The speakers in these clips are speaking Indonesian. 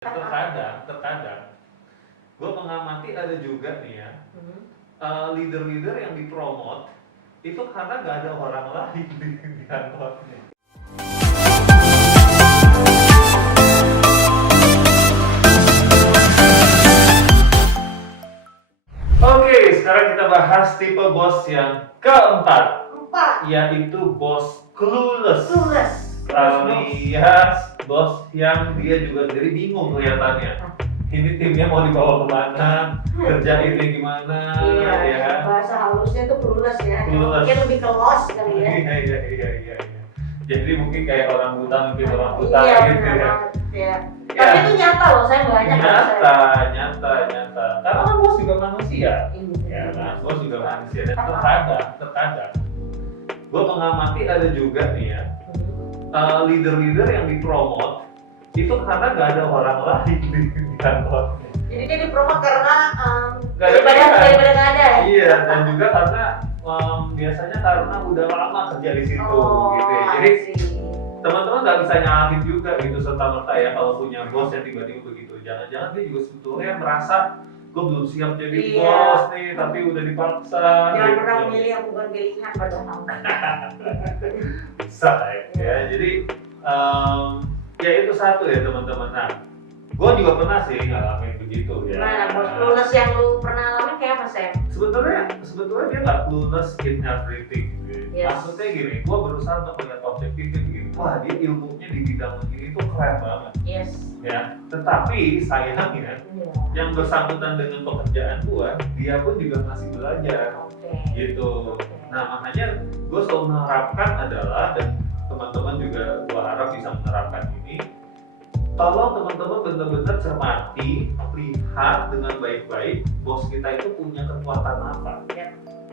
Terkadang gue mengamati ada juga nih ya leader-leader yang dipromot itu karena gak ada orang lain di kantornya. Oke, sekarang kita bahas tipe bos yang keempat, yaitu bos clueless. Alias bos yang dia juga sendiri bingung kelihatannya. Ini timnya mau dibawa kemana, kerjainnya gimana, ya. Bahasa halusnya tuh clueless ya. Clueless. Mungkin lebih ke lost kali ya. Iya. Jadi mungkin kayak orang buta gitu Iya, gitu ya. Ya. Tapi itu nyata loh, saya banyak. Nyata. Karena kan bos juga manusia. Iya. Ya kan, bos juga manusia. Dan terkadang gue mengamati ada juga nih ya leader-leader yang dipromot itu karena gak ada orang lain di kantornya. Jadi dia dipromot karena daripada nggak ada ya? Iya, dan juga karena biasanya karena udah lama kerja di situ gitu ya. Jadi teman-teman nggak bisa nyalahin juga gitu serta-merta ya kalau punya bos yang tiba-tiba begitu. Jangan-jangan dia juga sebetulnya merasa gue belum siap jadi bos nih, tapi udah dipaksa. Jangan gitu. pernah milih yang bukan pilihan padahal. Bisa ya. Jadi ya itu satu ya teman-teman. Nah, gue juga pernah sih ngalamin begitu ya. Nah, bos clueless yang lu pernah alamin kayak apa, Sam? Sebetulnya dia nggak clueless in everything. Gitu. Yes. Maksudnya gini, gue berusaha untuk melihat objektifnya begini. Wah, dia ilmunya di bidang ini tuh keren banget. Yes. Ya, tetapi sayangnya yang bersangkutan dengan pekerjaan gue, dia pun juga masih belajar. Gitu. Nah, makanya gue selalu menerapkan adalah, dan teman-teman juga gue harap bisa menerapkan ini. Tolong teman-teman benar-benar cermati, lihat dengan baik-baik bos kita itu punya kekuatan apa,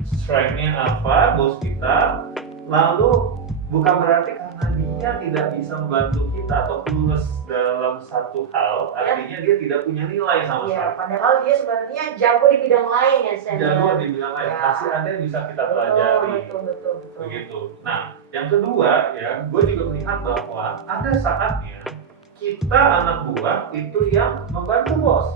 strength-nya apa bos kita. Lalu bukan berarti karena dia tidak bisa membantu kita atau clueless dalam satu hal, artinya dia tidak punya nilai sama sekali. Padahal dia sebenarnya jago di bidang lain ya, Sam. Jago di bidang lain, pasti ada yang bisa kita pelajari. Betul. Begitu. Nah, yang kedua ya, gue juga melihat bahwa ada saatnya kita anak buah itu yang membantu bos.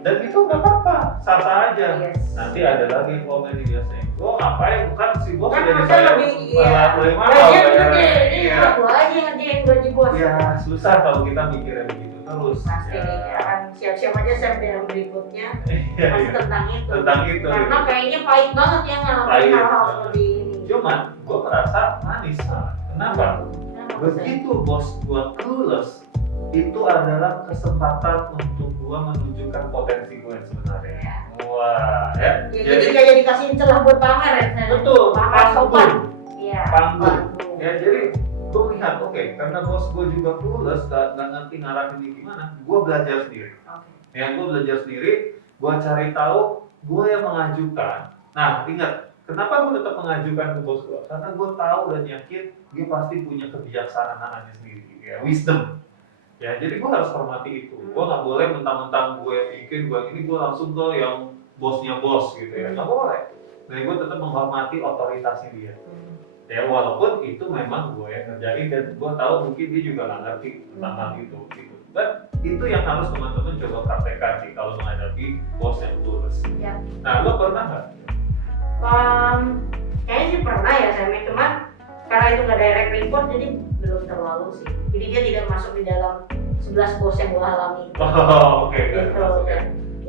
Dan itu nggak apa-apa, sah-sah aja. Yes. Nanti ada lagi yang komen nih biasanya, gue ngapain, bukan si bos Kan jadi masa saya lebih, lebih mahal. gajian gede, ini Iya. aku aja ngerjain gaji bos. Ya susah kalau kita mikirnya begitu terus. Pasti nih, akan siap-siap aja Sam yang berikutnya. Iya. Pasti tentang itu. Tentang itu. Karena kayaknya pahit banget ya ngalamin Pahit. hal-hal seperti ini. Cuman gue merasa manis. Kenapa? Begitu bos gue clueless, itu adalah kesempatan untuk gue menunjukkan potensi gue yang sebenarnya. Wah, ya. Jadi nggak jadi kasihin celah buat pamer ya, Sam. Betul, Pamer sopan. Iya. panggung. Ya jadi gue lihat, oke, karena bos gue juga clueless, gak ngerti ngarahin ini gimana, gue belajar sendiri. Ya, gue belajar sendiri, gue cari tahu, gue yang mengajukan. Nah, ingat, kenapa gue tetap mengajukan ke bos gue? Karena gue tahu dan yakin dia pasti punya kebijaksanaannya sendiri, ya, wisdom. Ya, jadi gue harus hormati itu. Gue nggak boleh mentang-mentang gue bikin gue ini gue langsung ke yang bosnya bos gitu ya, nggak boleh. Jadi gue tetap menghormati otoritasnya dia. Ya, walaupun itu memang gue yang ngerjain dan gue tahu mungkin dia juga nggak ngerti tentang hal itu. Gitu. Dan itu yang harus teman-teman coba praktekkan sih kalau menghadapi bos yang lurus. Ya. Nah, lo pernah nggak? Kayaknya sih pernah ya, Sam. Cuman karena itu nggak direct report, jadi belum terlalu sih. Jadi dia tidak masuk di dalam 11 bos yang gue alami. Oh, oke. Gitu.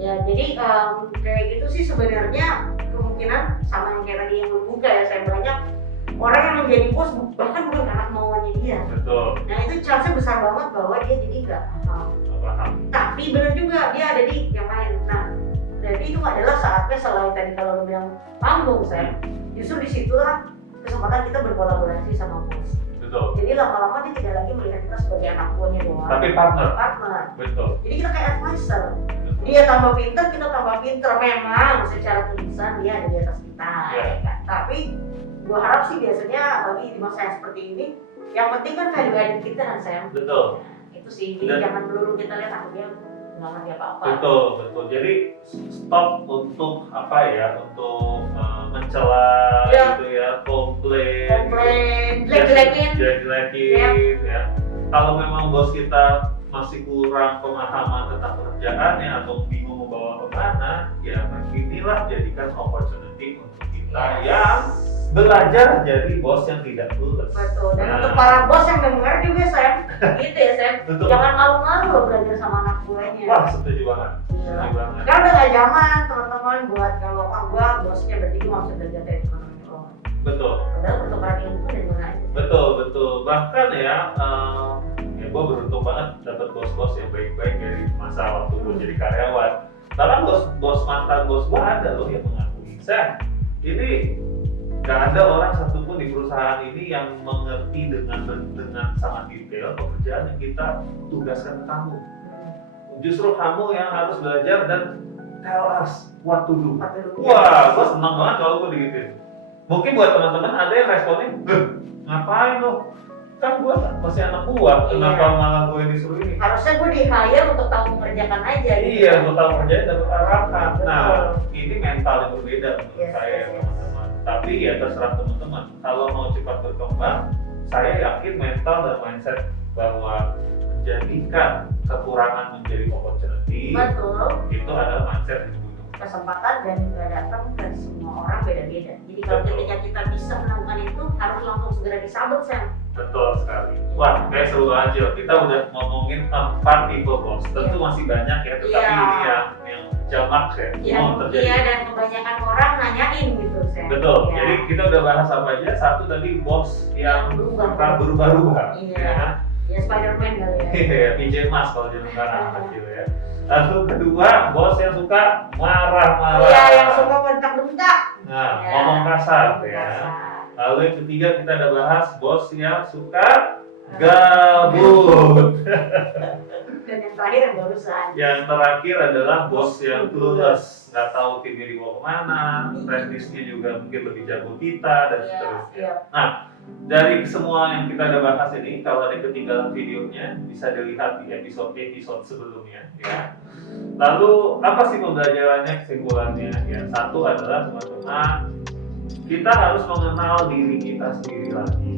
Ya, jadi kayak gitu sih sebenarnya kemungkinan sama yang kayak tadi yang lu buka ya, saya banyak orang yang menjadi bos bahkan bukan anak mauannya dia. Betul. Nah itu chance besar banget bahwa dia jadi nggak paham. Tapi benar juga dia ada di yang lain. Nah, jadi itu adalah saatnya selain tadi kalau lu bilang panggung, saya justru disitulah kesempatan kita berkolaborasi sama bos. Betul. Jadi lama-lama dia tidak lagi melihat kita sebagai anak buahnya doang. Tapi partner. Betul. Jadi kita kayak advisor. Dia tambah pinter, kita tambah pinter. Memang secara tulisan dia ada di atas kita, ya kan? Tapi gua harap sih biasanya lagi di masa yang seperti ini, yang penting kan value added kita kan, Sam. Betul. Nah, itu sih, jadi jangan melulu kita lihat dia nggak ngerti apa-apa. Betul. Jadi stop untuk apa ya? Untuk mencela gitu ya, komplain, jelek-jelekin. Ya. Kalau memang bos kita masih kurang pemahaman tentang pekerjaannya atau bingung membawa kemana, ya inilah jadikan opportunity untuk kita yang belajar jadi bos yang tidak tulus. Betul. Dan untuk para bos yang denger juga Sam, gitu ya Sam, Betul. jangan malu-malu loh belajar sama anak buahnya. Wah, setuju banget. Iya. Setuju banget. Kan udah gak zaman teman-teman buat kalau gua bosnya berarti gua harus belajar dari teman-teman. Betul. Padahal pertukaran ilmu dari mana aja. Betul. Bahkan ya gue beruntung banget dapat bos-bos yang baik-baik dari masa waktu gue jadi karyawan. Bahkan mantan bos gue ada loh yang mengakui, Sam, ini gak ada orang satupun di perusahaan ini yang mengerti dengan sangat detail pekerjaan yang kita tugaskan ke kamu. Justru kamu yang harus belajar dan tell us what to do. Wah, gue senang banget kalau gue digituin. Mungkin buat teman-teman ada yang responnya, ngapain lo? Kan gue masih anak buah, kenapa malah gue yang disuruh ini? Harusnya gue di-hire untuk tahu mengerjakan aja gitu. Iya, untuk tahu kerjanya dapat arahan. Nah, ini mental yang berbeda menurut saya teman-teman. Tapi ya terserah teman-teman. Kalau mau cepat berkembang, saya yakin mental dan mindset bahwa menjadikan kekurangan menjadi opportunity. Betul. Itu adalah mindset yang dibutuhkan. Kesempatan dan nggak datang dari semua orang beda-beda. Jadi kalau ketika kita bisa melakukan itu harus langsung segera disambut Sam. Betul sekali. Wah, kayak seru banget Jill. Kita udah ngomongin 4 tipe bos. Tentu masih banyak ya, tetapi ini yang jamak ya. Terjadi. Iya, dan kebanyakan orang nanyain gitu Sam. Betul. Ya. Jadi kita udah bahas apa aja. Satu tadi bos yang berubah-ubah. Iya. Ya Spider-Man kali ya. Iya, PJ Mas kalau zaman sekarang kecil ya. Lalu kedua, bos yang suka marah-marah. Iya, yang suka bentak-bentak. Nah, ngomong kasar ya. Lalu yang ketiga kita ada bahas bos yang suka gabut. Dan yang terakhir yang barusan. Yang terakhir adalah bos yang clueless, nggak tahu timnya dibawa kemana, prestisnya juga mungkin lebih jago kita dan seterusnya. Nah, dari semua yang kita ada bahas ini, kalau ada ketinggalan videonya bisa dilihat di episode sebelumnya ya. Lalu apa sih pembelajarannya, kesimpulannya ya? Satu adalah teman-teman, kita harus mengenal diri kita sendiri lagi.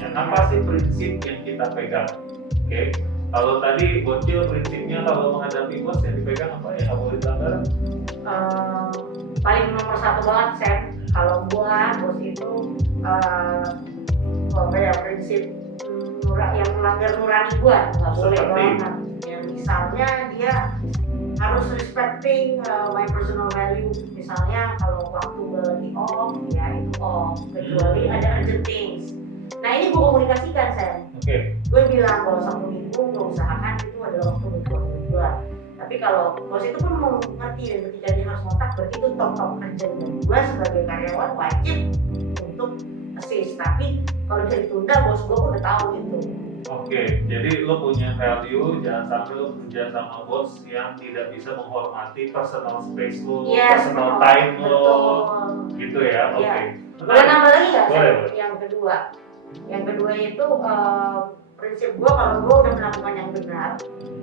Ya, apa sih prinsip yang kita pegang? Oke. Kalau tadi Bocil prinsipnya kalau menghadapi bos yang dipegang apa ya? Nggak boleh dilanggar. Paling nomor satu banget Sam. Kalau gua bos itu prinsip yang melanggar nurani gua nggak boleh banget. Ya, misalnya dia harus respecting my personal value. Misalnya kalau waktu gue lagi off, ya itu off. Kecuali ada urgent things. Nah ini gue komunikasikan Sam. Gue bilang kalau Sabtu Minggu gue usahakan itu adalah waktu gue. Tapi kalau bos itu pun mau ngerti dan ketika dia harus kontak, berarti itu top kerja. Dan gue sebagai karyawan wajib untuk assist. Tapi kalau bisa ditunda, bos gue pun udah tahu gitu. Oke, jadi lo punya value, jangan sampai lo kerja sama bos yang tidak bisa menghormati personal space lo, personal time lo, gitu ya. Oke. Boleh nambah lagi nggak? Boleh. Yang kedua itu prinsip gue kalau gue udah melakukan yang benar,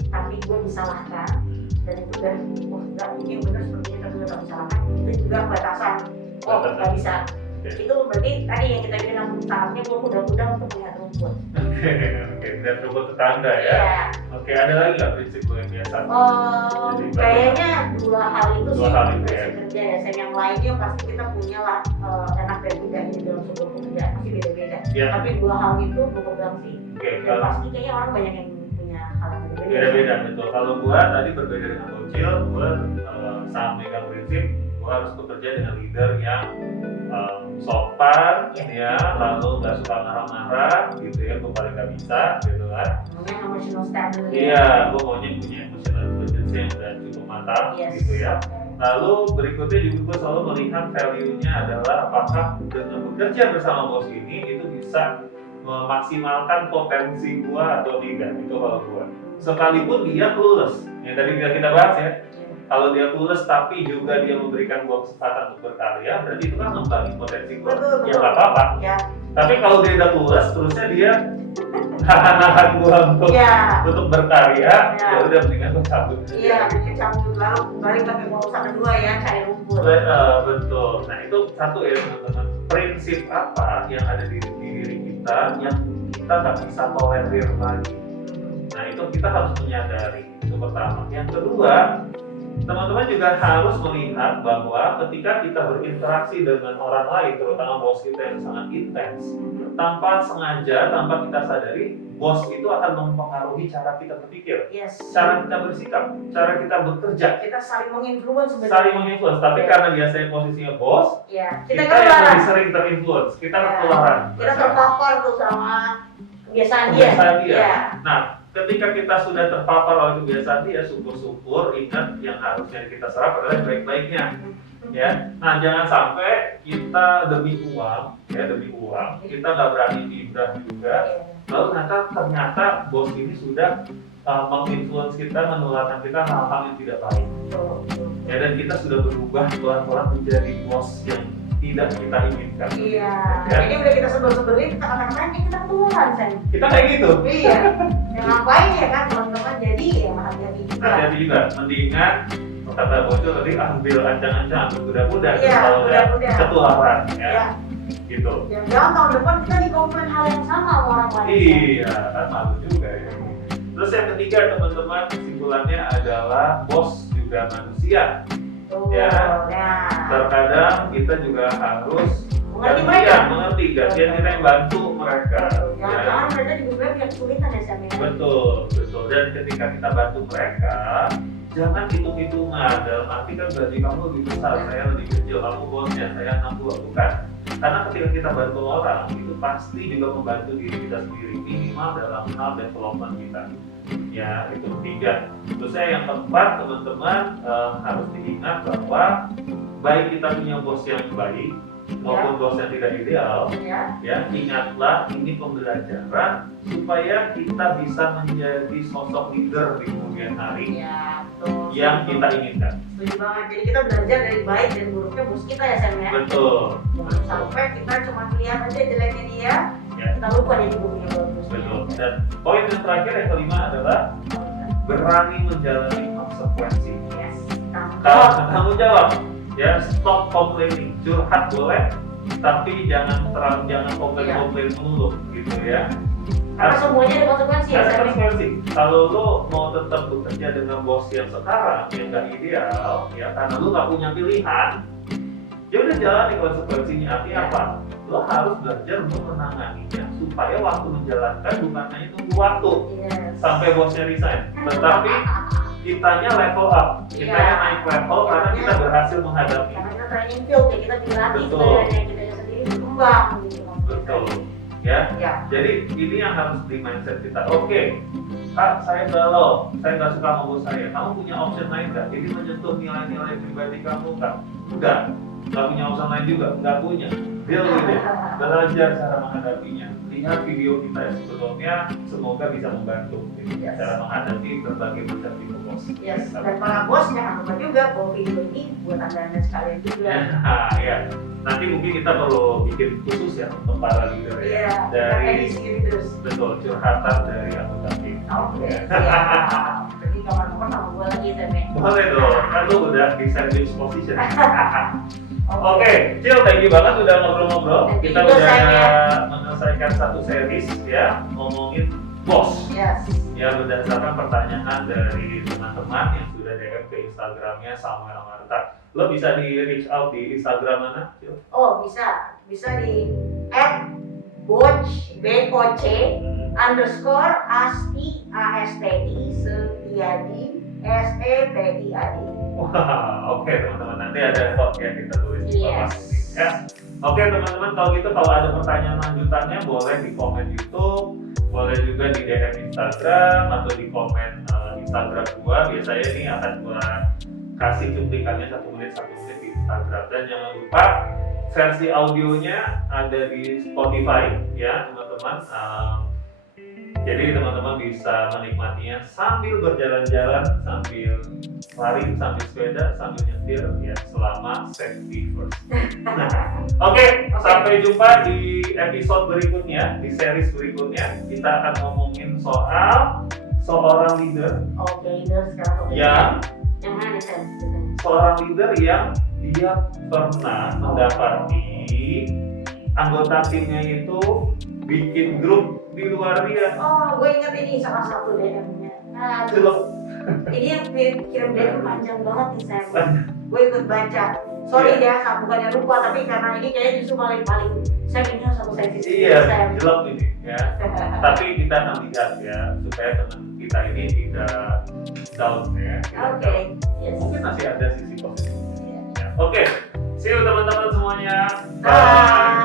tapi gue disalahkan dan itu udah, nggak mungkin benar seperti itu, tapi gue nggak disalahkan, itu juga batasan. Nggak bisa. Itu berarti tadi yang kita bilang saatnya gue kuda-kuda untuk melihat rumput. Oke, melihat rumput tetangga ya. Oke, ada lagi nggak prinsip gue yang biasa? Kayaknya dua hal itu sih ya. Kerja ya. Yang lainnya pasti kita punya lah enak dan tidaknya dalam sebuah pekerjaan pasti beda-beda. Tapi dua hal itu gue pegang sih. Dan pasti kayaknya orang banyak yang punya hal yang beda-beda. Betul. Kalau gue tadi berbeda dengan Bocil, gue sangat megang prinsip gue harus bekerja dengan leader yang sopan, ya, lalu nggak suka marah-marah, gitu ya, gue paling nggak bisa, gitu kan. Emotional standard. Iya, gue maunya punya emotional intelligence yang udah cukup matang, gitu ya. Lalu berikutnya juga gue selalu melihat value-nya adalah apakah dengan bekerja bersama bos ini itu bisa memaksimalkan potensi gue atau tidak, itu kalau gue. Sekalipun dia clueless, yang tadi kita bahas ya. Kalau dia tulus tapi juga dia memberikan gua kesempatan untuk berkarya, berarti itu kan ngembangin potensi gua. Ya nggak apa-apa. Tapi kalau dia udah tulus, terusnya dia nahan gua untuk berkarya, ya udah mendingan gua cabut. Iya, cabut lalu balik lagi mau usaha kedua ya, cari rumput. Betul. Nah itu satu ya teman-teman. Prinsip apa yang ada di diri kita yang kita nggak bisa tolerir lagi. Nah itu kita harus menyadari, itu pertama. Yang kedua, teman-teman juga harus melihat bahwa ketika kita berinteraksi dengan orang lain, terutama bos kita yang sangat intens, tanpa sengaja, tanpa kita sadari, bos itu akan mempengaruhi cara kita berpikir, Yes. cara kita bersikap, cara kita bekerja. Kita saling menginfluence sebenarnya. Saling menginfluence, tapi karena biasanya posisinya bos, Ya, kita kita yang ketularan. lebih sering terinfluence, kita Ya. ketularan. Kita terpapar tuh sama kebiasaan dia. Kebiasaan dia. Ya. Nah, ketika kita sudah terpapar oleh kebiasaan dia, syukur-syukur ingat yang harusnya kita serap adalah baik-baiknya. Ya, nah jangan sampai kita demi uang, kita nggak berani ibadah juga. Lalu ternyata bos ini sudah menginfluence kita, menularkan kita hal-hal yang tidak baik. Ya, dan kita sudah berubah pelan-pelan menjadi bos yang tidak kita inginkan. Iya. Ya. Ini udah kita sebel-sebelin, kita katakan kita ketularan, Sen. Kita kayak gitu. Iya. Ya ngapain ya kan teman-teman, jadi ya hati-hati juga. Hati-hati juga, mendingan kata bocor tadi ambil ancang-ancang, mudah-mudahan Iya, kalau udah mudah-mudahan. ketularan ya. Ya. Gitu. Jangan tahun depan kita dikomplain hal yang sama sama orang lain. Iya, kan malu juga ya. Terus yang ketiga teman-teman, kesimpulannya adalah bos juga manusia. Tuh, Ya. Nah. Terkadang kita juga harus Mengerti mereka. gantian kita yang bantu mereka. Jangan-jangan mereka juga sebenarnya punya kesulitan ya, Sam. Betul. Dan ketika kita bantu mereka, jangan hitung-hitungan. Dalam arti kan gaji kamu lebih besar, saya lebih kecil, kamu bosnya, saya 60, bukan. Karena ketika kita bantu orang, itu pasti juga membantu diri kita sendiri, minimal dalam hal development kita. Ya, itu 3. Terus yang keempat, teman-teman harus diingat bahwa baik kita punya bos yang baik maupun bos yang tidak ideal, Ya. ingatlah ini pembelajaran supaya kita bisa menjadi sosok leader di kemudian hari Ya, betul. yang kita inginkan. Setuju banget. Jadi kita belajar dari baik dan buruknya bos kita ya, Sam ya. Betul. Jangan sampai kita cuma lihat aja jeleknya dia, Ya. kita lupa dia buruknya bagus. Betul. Dan poin yang terakhir yang kelima adalah berani menjalani konsekuensi. Yes. Kalau tanggung jawab, ya stop complaining, curhat boleh, tapi jangan komplain melulu, gitu ya. Karena semuanya ada konsekuensi ya, Ada Sam. konsekuensi. Kalau lo mau tetap bekerja dengan bos yang sekarang yang nggak ideal, ya karena lo nggak punya pilihan, ya udah jalani konsekuensinya. Artinya apa? Lo harus belajar untuk menanganinya supaya waktu menjalankan bukan hanya tunggu waktu Yes. sampai bosnya resign, tetapi kitanya level up, kitanya Iya. naik level karena kita berhasil menghadapi. Karena kita training field ya, kita dilatih Betul. sebenarnya kita sendiri berkembang gitu. Betul. Ya. Ya. Jadi ini yang harus di mindset kita. Oke, Kak, saya galau, saya nggak suka sama bos saya. Kamu punya option lain nggak? Ini menyentuh nilai-nilai pribadi kamu nggak? Enggak. Nggak punya option lain juga? Nggak punya. Deal with it. Belajar cara menghadapinya. Lihat video kita yang sebelumnya, semoga bisa membantu Yes. cara menghadapi berbagai macam tipe bos. Yes. Dan para bos jangan lupa juga bahwa video ini buat anda sekalian juga. Ya. Nanti mungkin kita perlu bikin khusus ya untuk para leader ya. Iya. Dari Edisi ini terus. betul curhatan dari anggota tim. Oke. Siap. Jadi kawan-kawan sama gue lagi Sam ya. Boleh dong, kan lu udah di sandwich position. Oke, Cil, thank you banget udah ngobrol-ngobrol. Thank you Kita juga, udah Sam, ya. menyelesaikan satu series ya, ngomongin bos. Yes. Ya, berdasarkan pertanyaan dari teman-teman yang sudah DM ke Instagramnya Samuel Amarta. Lo bisa di reach out di Instagram mana, Cil? Oh bisa di @boc _asti Setiadi SETIAD. Wah, oke teman-teman, nanti ada quote yang kita tulis di bawah Yes. sini ya. Oke teman-teman, kalau gitu kalau ada pertanyaan lanjutannya boleh di komen YouTube, boleh juga di DM Instagram atau di komen Instagram gua. Biasanya ini akan gua kasih cuplikannya 1 menit di Instagram. Dan jangan lupa versi audionya ada di Spotify ya teman-teman. Jadi teman-teman bisa menikmatinya sambil berjalan-jalan, sambil lari, sambil sepeda, sambil nyetir ya selama safety first. Oke, sampai jumpa di episode berikutnya, di series berikutnya. Kita akan ngomongin soal seorang leader Oke, leader sekarang. yang mana nih Sam? seorang leader yang dia pernah mendapati anggota timnya itu bikin grup di luar dia. Oh, gue inget ini salah satu DM-nya. Nah, Celok. ini yang kirim DM panjang banget nih saya. Gue ikut baca. Sorry ya, bukannya lupa, tapi karena ini kayaknya justru paling saya minta satu sesi. Iya, jelek ini ya. Tapi kita akan lihat ya supaya teman kita ini tidak down ya. Oke. Yes. Mungkin masih ada sisi positif. Iya. Ya. Oke, see you teman-teman semuanya. Bye.